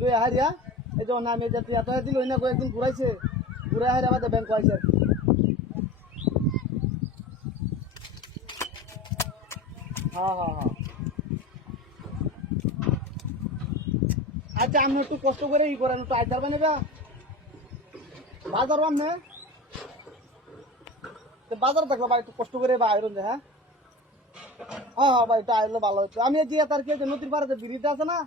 লই হারিয়া এই যে নামে যে টিয়া তো দিল না কয়েকদিন ঘুরাইছে ঘুরে হারিয়া বাদে ব্যাংক আইছে আর কি। হ্যাঁ হ্যাঁ হ্যাঁ আচ্ছা আপনি একটু কষ্ট করে ই করেন একটু আইতার বানে গা বাজার আমনে বাজার দেখলো ভাই একটু কষ্ট করে বা আইরন যে হ্যাঁ হ্যাঁ হ্যাঁ ভাই এটা আইলো ভালো হতো আমি যে তার কি নদীর পাড়ে যে ব্রিজ আছে না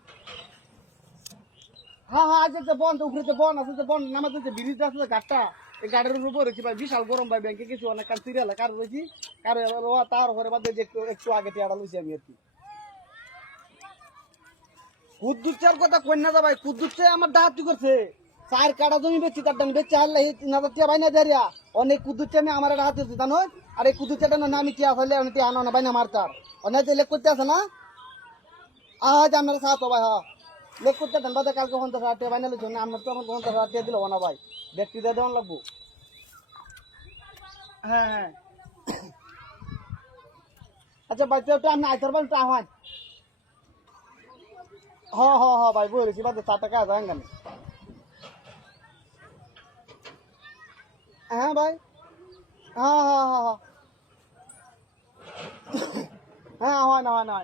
হ্যাঁ হ্যাঁ আজ যে বন উপরে যে বন আছে যে বন নামাতে যে ব্রিজ আছে ঘাটটা এই গাড়ির উপর রয়েছি ভাই বিশাল গরম ভাই ব্যাংকে কিছু অনেক কাজ সিরিয়াল কার রয়েছি কারো তার ঘরে বাদে যে একটু আগে টিয়াটা লইছি আমি আর কি কুদ্দুর চাল কথা কন্যা দা ভাই কুদ্দুর চাই আমার ডাহাতি করছে চার কাটা জমি বেচছি তার দাম বেচছে হারলে 3,000 টাকা বাইনা দেরিয়া অনেক কুদ্দুর চাই আমি আমার ডাহাতি হচ্ছে জানো আর এই কুদ্দুর চাটা না আমি টিয়া ফেলে আমি টিয়া আনো না বাইনা মারতার অনেক যে লেখ করতে আছে না আজ আপনারা সাথ ভাই হ্যাঁ লেখ করতে দেন বাদে কালকে 50,000 টাকা বাইনা লইছেন আপনার তো আমার 50,000 টাকা দিল না ভাই ব্যক্তি দিয়ে দেওয়ান লাগবো হ্যাঁ হ্যাঁ আচ্ছা ভাই তো আপনি আইতার বলতে আহ্বান হ্যাঁ হ্যাঁ হ্যাঁ ভাই বলেছি বাদে 4 টাকা আছে আঙ্গান হ্যাঁ ভাই হ্যাঁ হ্যাঁ হ্যাঁ হ্যাঁ হয় না হয় না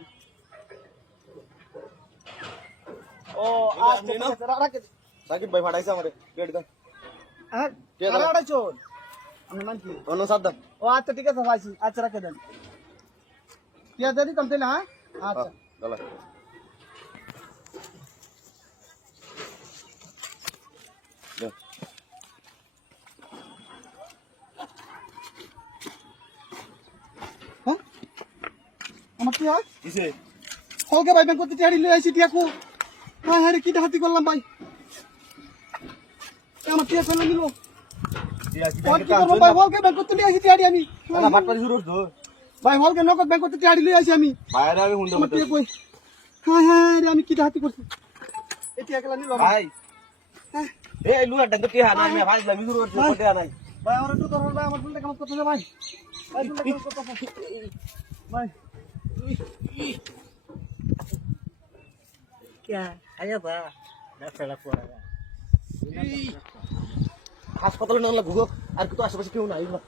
ও আচ্ছা ঠিক আছে রাখে সাকিব ভাই ফাটাইছে আমারে গেট দাও হ্যাঁ আড়াইশো আমি মানছি অন্য সাবধান ও আচ্ছা ঠিক আছে ভাই আচ্ছা রাখে দেন টিয়া দিয়ে দিতাম তাহলে হ্যাঁ আচ্ছা গলা হ্যাঁ আমার কি হয় কিসে হলকে ভাই ব্যাংক করতে টিয়াড়ি লই আইছি টিয়াকু হ্যাঁ হ্যাঁ কি হাতি করলাম ভাই আমার টিয়া ফেলে নিল ভাই হলকে ব্যাংক করতে লই আইছি টিয়াড়ি আমি না ফাটপাড়ি শুরু করছো ভাই হলকে নগদ ব্যাংক করতে টিয়াড়ি লই আইছি আমি বাইরে আমি হুন্ডা আমার মারতে টিয়া কই হ্যাঁ হ্যাঁ রে আমি কি হাতি করছি এই টিয়া গেলা নিল ভাই হ্যাঁ এই লুয়া ডাক কে হানা আমি ভাই লাগি শুরু করছো কোটে আনাই ভাই আমার একটু ধরো ভাই আমার ফুলটা কেমন করতেছে ভাই ভাই ফুলটা কেমন করতেছে ভাই क्या आया बा चला पड़ा হাসপাতালে না লাগবো আর কি তো আশেপাশে কেউ নাই না